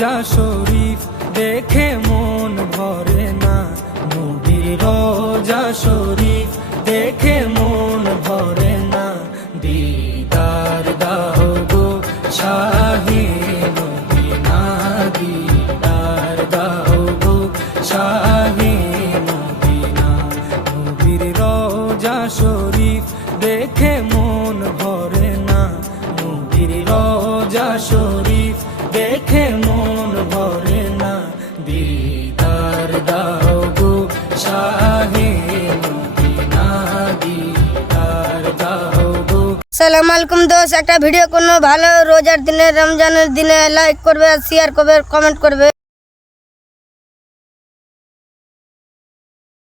রোজা শরীফ দেখে মন ভরে না, নবীর রোজা শরীফ দেখে মন ভরে না। দিদার দাও গো শাহে মদিনা, দিদার দাও গো শাহে মদিনা। নবীর রোজা শরীফ দেখে মন ভরে না, নবীর রোজা শরীফ দেখে মন ভরে না। দিদার দাও গো শাহে মদিনা, দিদার দাও গো। আসসালামু আলাইকুম দোস্ত, একটা ভিডিও কোনো ভালো রোজার দিনে রমজানের দিনে লাইক করবে, শেয়ার করবে, কমেন্ট করবে।